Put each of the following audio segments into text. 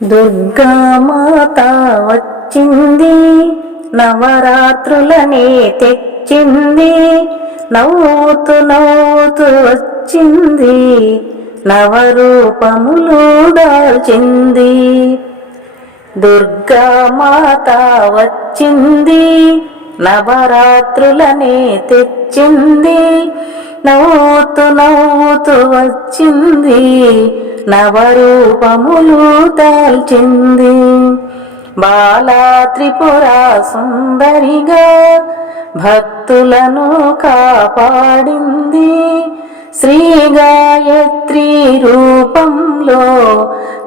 దుర్గామాత వచ్చింది, నవరాత్రులనే తెచ్చింది. నవ్వుతూ నవ్వుతూ వచ్చింది, నవరూపములు దాల్చింది. దుర్గామాత వచ్చింది, నవరాత్రులనే తెచ్చింది. నవ్వుతూ నవ్వుతూ వచ్చింది, నవరూపములు దాల్చింది. బాలా త్రిపుర సుందరిగా భక్తులను కాపాడింది. శ్రీ గాయత్రి రూపంలో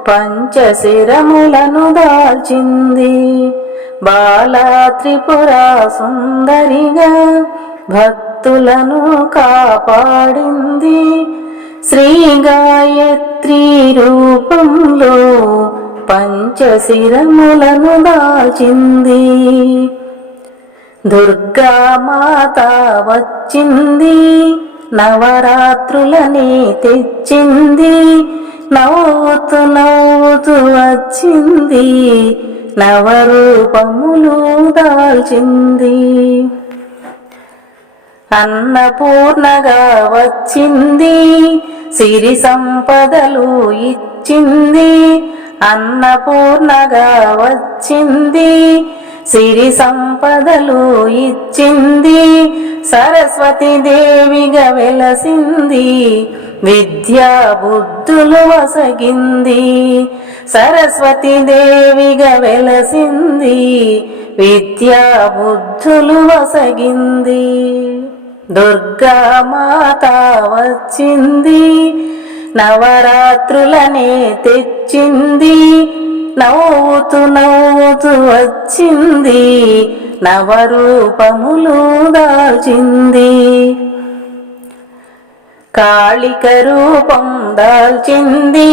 పంచశిరములను దాల్చింది. బాలా త్రిపుర సుందరిగా భక్తులను కాపాడింది. శ్రీ గాయత్రి రూపంలో పంచశిరములను దాల్చింది. దుర్గామాత వచ్చింది, నవరాత్రులని తెచ్చింది. నవ్వుతూ నవ్వుతూ వచ్చింది, నవరూపములు దాల్చింది. అన్నపూర్ణగా వచ్చింది, సిరి సంపదలు ఇచ్చింది. అన్నపూర్ణగా వచ్చింది, సిరి సంపదలు ఇచ్చింది. సరస్వతి దేవిగా వెలసింది, విద్యా బుద్ధులు వసగింది. సరస్వతి దేవిగా వెలసింది, విద్యా బుద్ధులు వసగింది. దుర్గామాత వచ్చింది, నవరాత్రులనే తెచ్చింది. నవ్వుతూ నవ్వుతూ వచ్చింది, నవరూపములు దాల్చింది. కాళిక రూపం దాల్చింది,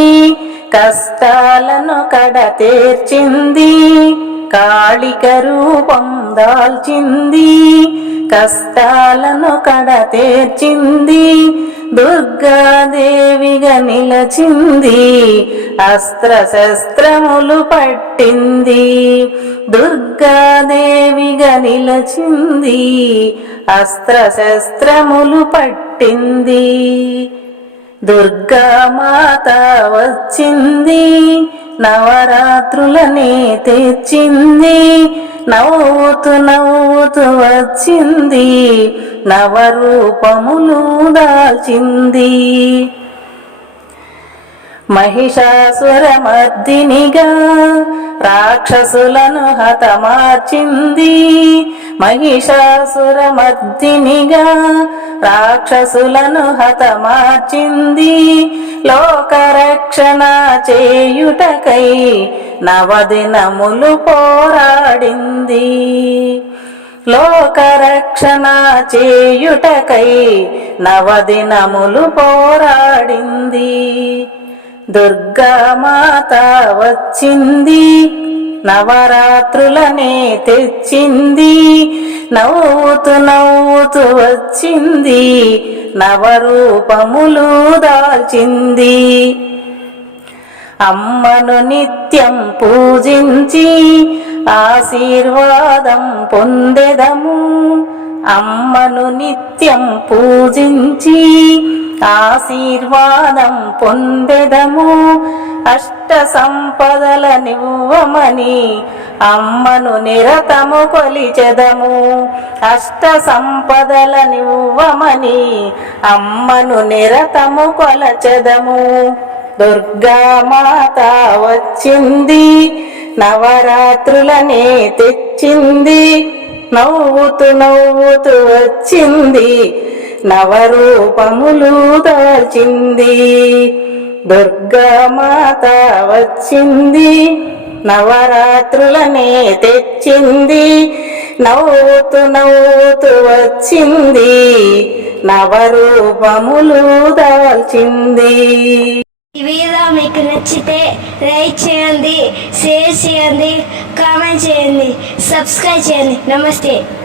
కష్టాలను కడతేర్చింది. కాళిక రూపం దాల్చింది, కష్టాలను కడతేర్చింది. దుర్గాదేవిగా నిలచింది, అస్త్ర శస్త్రములు పట్టింది. దుర్గాదేవిగా నిలచింది, అస్త్ర శస్త్రములు పట్టింది. దుర్గామాత వచ్చింది, నవరాత్రులనే తెచ్చింది. నవ్వుతూ నవ్వుతూ వచ్చింది, నవరూపములు దాల్చింది. మహిషాసురమర్దినిగా రాక్షసులను హతమార్చింది. మహిషాసురమర్దినిగా రాక్షసులను హతమార్చింది. లోకరక్షణ చేయుటకై నవదినములు పోరాడింది. లోకరక్షణ చేయుటకై నవదినములు పోరాడింది. దుర్గామాత వచ్చింది, నవరాత్రులనే తెచ్చింది. నవ్వుతూ నవ్వుతూ వచ్చింది, నవరూపములు దాల్చింది. అమ్మను నిత్యం పూజించి ఆశీర్వాదం పొందెదము. అమ్మను నిత్యం పూజించి ఆశీర్వాదం పొందెదము. అష్ట సంపదలనివ్వమని అమ్మను నిరతము కొలిచెదము. అష్ట సంపదలనివ్వమని అమ్మను నిరతము కొలచెదము. దుర్గామాత వచ్చింది, నవరాత్రులనే తెచ్చింది. నవ్వుతూ నవ్వుతూ వచ్చింది, నవరూపములు దాల్చింది. దుర్గామాత వచ్చింది, నవరాత్రులనే తెచ్చింది. నవ్వుతూ నవ్వుతూ వచ్చింది, నవరూపములు దాల్చింది. ఈ వీడియో మీకు నచ్చితే లైక్ చేయండి, షేర్ చేయండి, కామెంట్ చేయండి, సబ్స్క్రైబ్ చేయండి. నమస్తే.